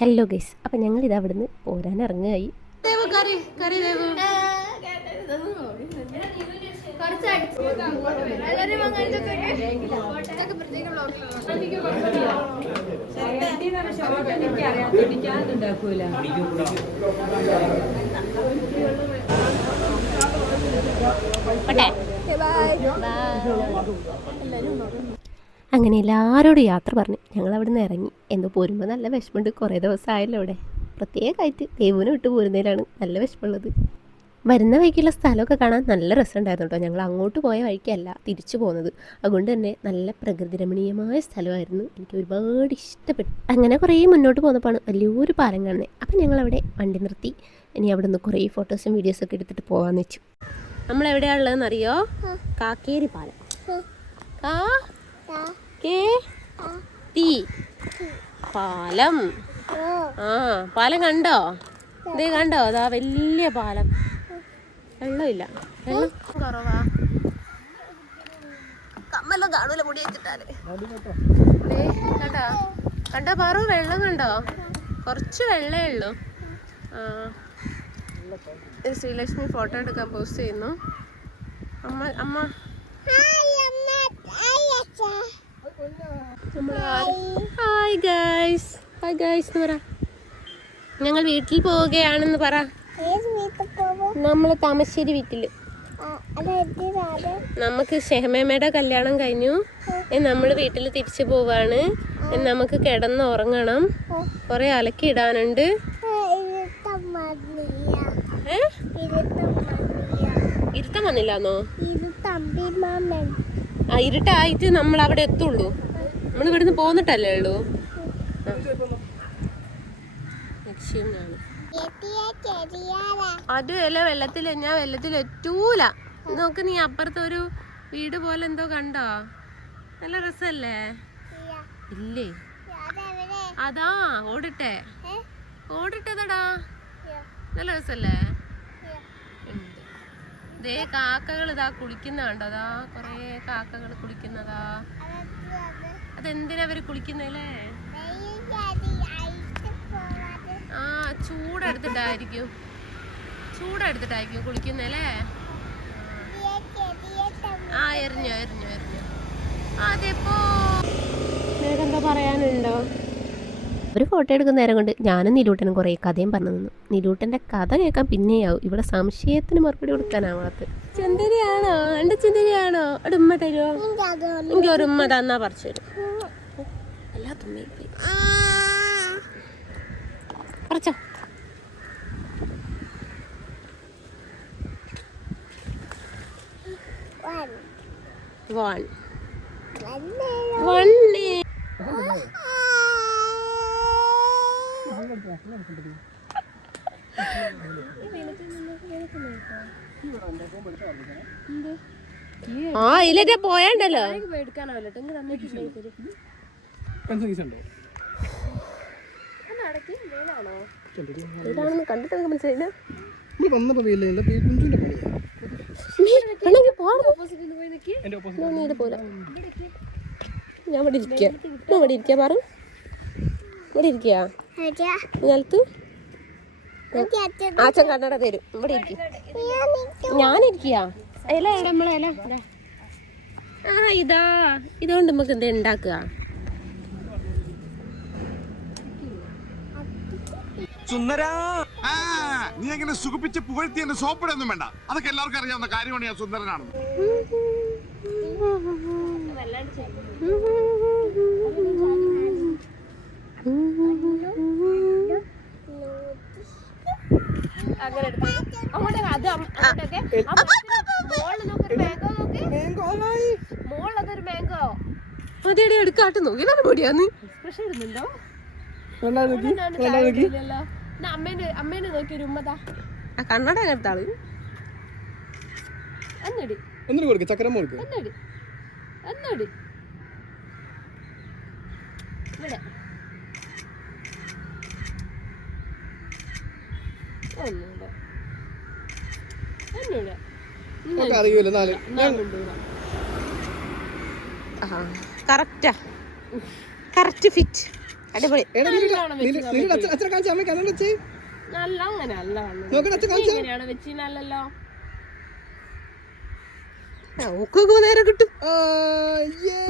Hello guys, അപ്പം ഞങ്ങൾ ഇത് അവിടുന്ന് പോരാൻ ഇറങ്ങുകയായി. അങ്ങനെ എല്ലാവരോടും യാത്ര പറഞ്ഞ് ഞങ്ങൾ അവിടെ നിന്ന് ഇറങ്ങി. എന്തോ പോരുമ്പോൾ നല്ല വിഷമമുണ്ട്. കുറേ ദിവസമായല്ലോ ഇവിടെ. പ്രത്യേകമായിട്ട് ദേവുവിനെ വിട്ട് പോരുന്നതിലാണ് നല്ല വിഷമമുള്ളത്. വരുന്ന വഴിക്കുള്ള സ്ഥലമൊക്കെ കാണാൻ നല്ല രസമുണ്ടായിരുന്നു കേട്ടോ. ഞങ്ങൾ അങ്ങോട്ട് പോയ വഴിക്കല്ല തിരിച്ചു പോകുന്നത്. അതുകൊണ്ട് തന്നെ നല്ല പ്രകൃതി രമണീയമായ സ്ഥലമായിരുന്നു. എനിക്ക് ഒരുപാട് ഇഷ്ടപ്പെട്ടു. അങ്ങനെ കുറേ മുന്നോട്ട് പോകുന്നപ്പോഴാണ് വലിയൊരു പാലം കാണുന്നത്. അപ്പം ഞങ്ങളവിടെ വണ്ടി നിർത്തി. ഇനി അവിടെ നിന്ന് കുറേ ഫോട്ടോസും വീഡിയോസൊക്കെ എടുത്തിട്ട് പോകാമെന്ന് വെച്ചു. നമ്മളെവിടെയാണ് ഉള്ളതെന്നറിയോ? കാക്കേരി പാലം. പാലം. പാലം കണ്ടോ? ഇതേ കണ്ടോ? അതാ വലിയ പാലം. വെള്ളമില്ല, വെള്ളം കുറവാ. കമ്മെല്ലാം കാണൂല മുടി വെച്ചിട്ടാല്. കണ്ടോ കണ്ടോ പാറു? വെള്ളം കണ്ടോ? കുറച്ച് വെള്ളമേ ഉള്ളൂ. ശ്രീലക്ഷ്മി ഫോട്ടോ എടുക്കാൻ പോസ്റ്റ് ചെയ്യുന്നു. അമ്മ ഹായ് ഗൈസ്, ഹായ് ഗൈസ് എന്ന് പറ. ഞങ്ങൾ വീട്ടിൽ പോവുകയാണെന്ന് പറ. നമ്മൾ താമശ്ശേരി വീട്ടിൽ. നമുക്ക് ഷെഹമേമയുടെ കല്യാണം കഴിഞ്ഞു. നമ്മൾ വീട്ടിൽ തിരിച്ചു പോവാണ്. നമുക്ക് കിടന്ന് ഉറങ്ങണം. കുറെ അലക്കി ഇടാനുണ്ട്. ഇരുത്തം വന്നില്ലാന്നോ? ഇരുട്ടായിട്ട് നമ്മൾ അവിടെ എത്തുള്ളൂ. നമ്മൾ ഇവിടുന്ന് പോന്നിട്ടല്ലേ ഉള്ളൂ. അതുമല്ല വെള്ളത്തിൽ, ഞാൻ വെള്ളത്തിൽ എത്തൂല. നോക്ക്, നീ അപ്പുറത്ത് ഒരു വീട് പോലെ എന്തോ കണ്ടോ? നല്ല രസല്ലേ? ഇല്ലേ? അതാ ഓടിട്ടെ, ഓടിട്ടതടാ. നല്ല രസല്ലേ? ദേ കാക്കകൾ ഇതാ കുളിക്കുന്ന കണ്ടോ? അതാ കൊറേ കാക്കകൾ കുളിക്കുന്നതാ. അതെന്തിനാ അവര് കുളിക്കുന്നല്ലേ? ചൂടെടുത്തിട്ടായിരിക്കും കുളിക്കുന്നല്ലേ? എറിഞ്ഞോ. അതെപ്പോ നിനക്കെന്താ പറയാനുണ്ടോ? ഒരു ഫോട്ടോ എടുക്കുന്ന നേരം കൊണ്ട് ഞാനും നിലൂട്ടനും കുറേ കഥയും പറഞ്ഞു തന്നു. നിലൂട്ടൻ്റെ കഥ കേൾക്കാൻ പിന്നെയാവും. ഇവിടെ സംശയത്തിന് മറുപടി കൊടുക്കാനാവാത്ത. ചന്ദരിയാണോ? എൻ്റെ ചന്ദരിയാണോ? അവിടെ ഉമ്മ തരുമോ? എനിക്ക് ഒരു ഉമ്മ തന്നാ പറിച്ചു തരും. എല്ലാത്തുമ്മ പറിച്ചോ. ഇല്ലേ പോയണ്ടല്ലോ. ഇതാണെന്ന് കണ്ടിട്ട് മനസ്സിലായില്ല. ഞാൻ ഇവിടെ ഇരിക്കുക പറ. ഇവിടെ ഇരിക്കുക നിലത്ത്. ആച്ചൻ കണ്ണട തരും. ഇവിടെ ഇരിക്കും. ഞാനിരിക്കുക. ഇതുകൊണ്ട് നമുക്ക് എന്താ ഉണ്ടാക്കുക? നീ എങ്ങനെ സുഖിപ്പിച്ച് പുകഴ്ത്തി എന്നെ സോപ്പിടൊന്നും വേണ്ട. അതൊക്കെ എല്ലാവർക്കും അറിയാവുന്ന കാര്യമാണ്. ഞാൻ സുന്ദരനാണെന്ന്. അതെടി എടുക്കാട്ട് നോക്കി പൊടിയാന്ന്. അമ്മേനെ നോക്കി ഒരു ഉമ്മതാ. കണ്ണട അങ്ങനത്തെ ആള്. ചക്കര ഇവിടെ കറക്റ്റാ കറക്റ്റ് ഫിറ്റ് അടിപൊളി. എടാ അച്ഛനെ കാണിച്ച അമ്മയ്ക്ക് അതാണ് വെച്ചേ നല്ല അങ്ങനെ അല്ല നോക്കട്ടെ അച്ഛൻ കാണിച്ച ഇങ്ങനെയാണ് വെച്ചിനല്ലോ. നേരം കിട്ടും.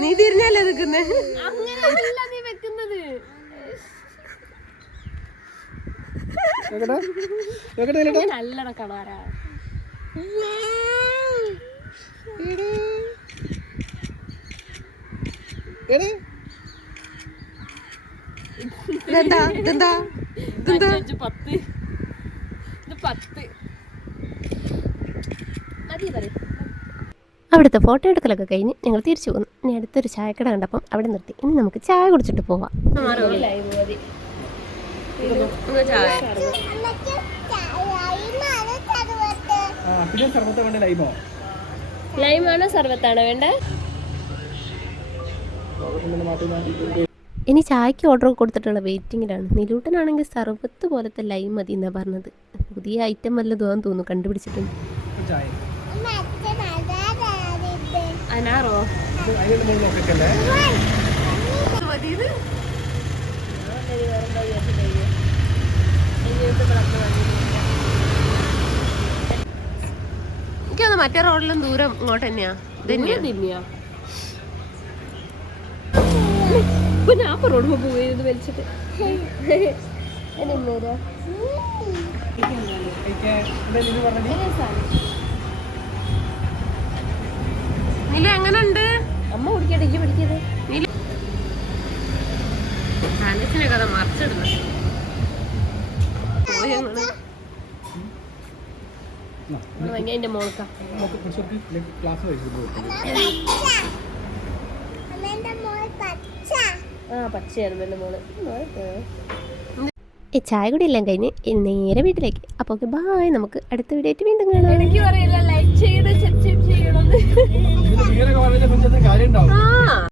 നീ തിരിഞ്ഞല്ലേ നിൽക്കുന്നേ. അങ്ങനെയല്ല നീ വെക്കുന്നത്. നല്ലട കളറാ. ഇതെന്താ ഇതെന്താ ഇതെന്താ 10 ഇത് 10 മതി പറയും. അവിടുത്തെ ഫോട്ടോ എടുക്കലൊക്കെ കഴിഞ്ഞ് ഞങ്ങൾ തിരിച്ചു പോന്നു. ഇനി അടുത്തൊരു ചായക്കട കണ്ടപ്പം അവിടെ നിർത്തി. ഇനി നമുക്ക് ചായ കുടിച്ചിട്ട് പോവാം. ലൈവ് മതി. ലൈമാണോ സർവത്താണോ വേണ്ടേ? ഇനി ചായക്ക് ഓർഡർ കൊടുത്തിട്ടുള്ള വെയിറ്റിങ്ങിലാണ്. നിലൂട്ടനാണെങ്കിൽ സർബത്ത് പോലത്തെ ലൈം മതി എന്നാണ് പറഞ്ഞത്. പുതിയ ഐറ്റം വല്ലതും തോന്നുന്നു കണ്ടുപിടിച്ചിട്ടുണ്ട്. അനാറോ എനിക്കൊന്ന് മറ്റേ റോഡിലും ദൂരം ഇങ്ങോട്ട് തന്നെയാ. തിന്നിയാ ഇപ്പൊ ഞാൻ റോഡ് പോയത് വലിച്ചിട്ട് നില എങ്ങനുണ്ട്? അമ്മ കുടിക്കട്ടെ ഇജ്ജ് പിടിക്കത്. ഹാൻഡിസിനെ കഥ മറിച്ചിടുന്നു. എന്റെ മോൾക്കാ പച്ചയായിരുന്നു എന്റെ മോള്. ഈ ചായ കൂടി എല്ലാം കഴിഞ്ഞ് നേരെ വീട്ടിലേക്ക്. അപ്പോൾ ബായ്. നമുക്ക് അടുത്ത വീഡിയോ ആയിട്ട് വീണ്ടും കാണാം. എനിക്ക് പറയില്ല ലൈക്ക് ചെയ്ത്